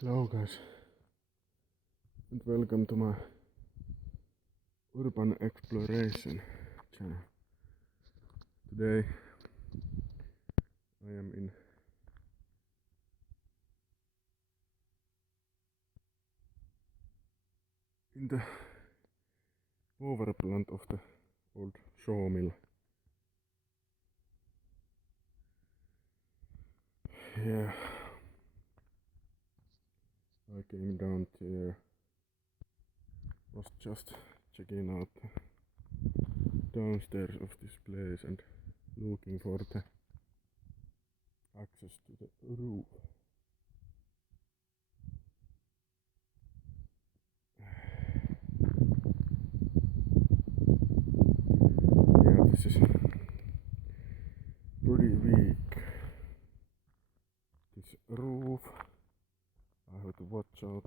Hello guys, and welcome to my urban exploration channel. Today I am in the overplant of the old sawmill. Yeah, I came down there, was just checking out the downstairs of this place and looking for the access to the roof. Yeah, this is pretty weak. This roof, I have to watch out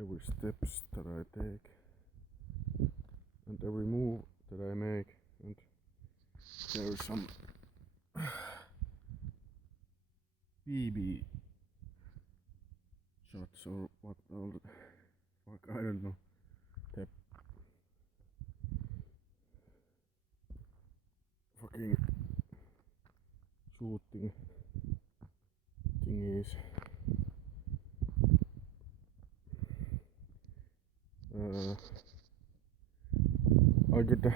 every steps that I take and every move that I make, and there's some BB shots or what all the fuck, I don't know. The fucking shooting thingies. I got a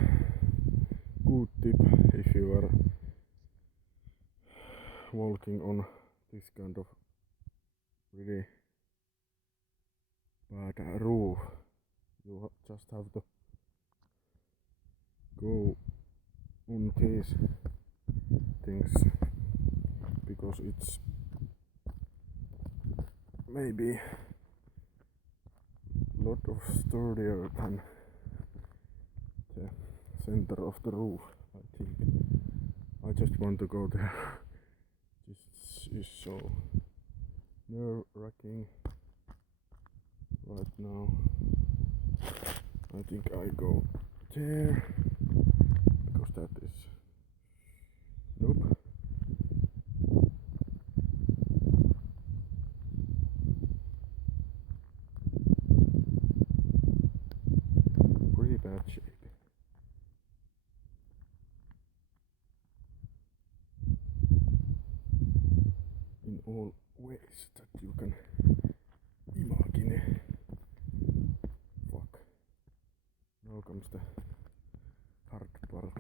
good tip if you are walking on this kind of really bad roof. You just have to go on these things because it's maybe lot of sturdier than the center of the roof, I think. I just want to go there. This is so nerve-wracking right now. I think I go there because that is nope. Pretty bad shape. In all ways that you can imagine. Fuck. Now comes the hard part.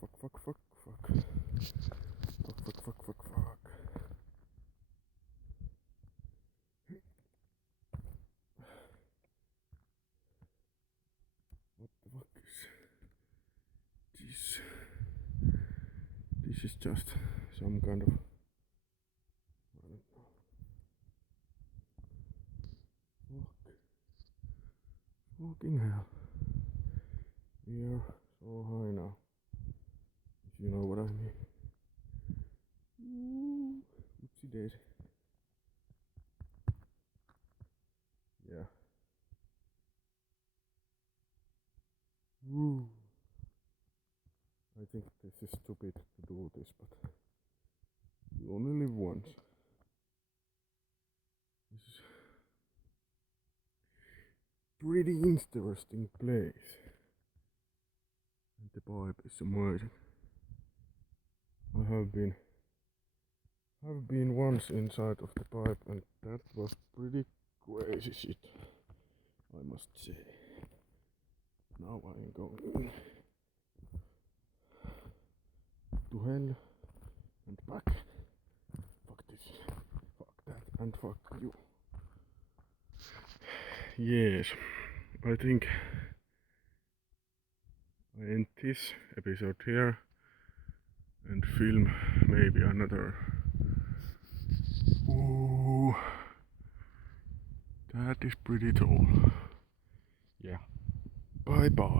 Fuck. What the fuck is this? This is just some kind of, I don't know. Fucking hell. We are so high now. If you know what I mean. Oopsie daisy. Yeah. Woo. I think this is stupid to do this, but you only live once. This is pretty interesting place. And the pipe is amazing. I have been once inside of the pipe, and that was pretty crazy shit, I must say. Now I am going to hell and back. Fuck this, fuck that, and fuck you. Yes, I think I end this episode here and film maybe another. Ooh, that is pretty tall. Yeah, bye bye.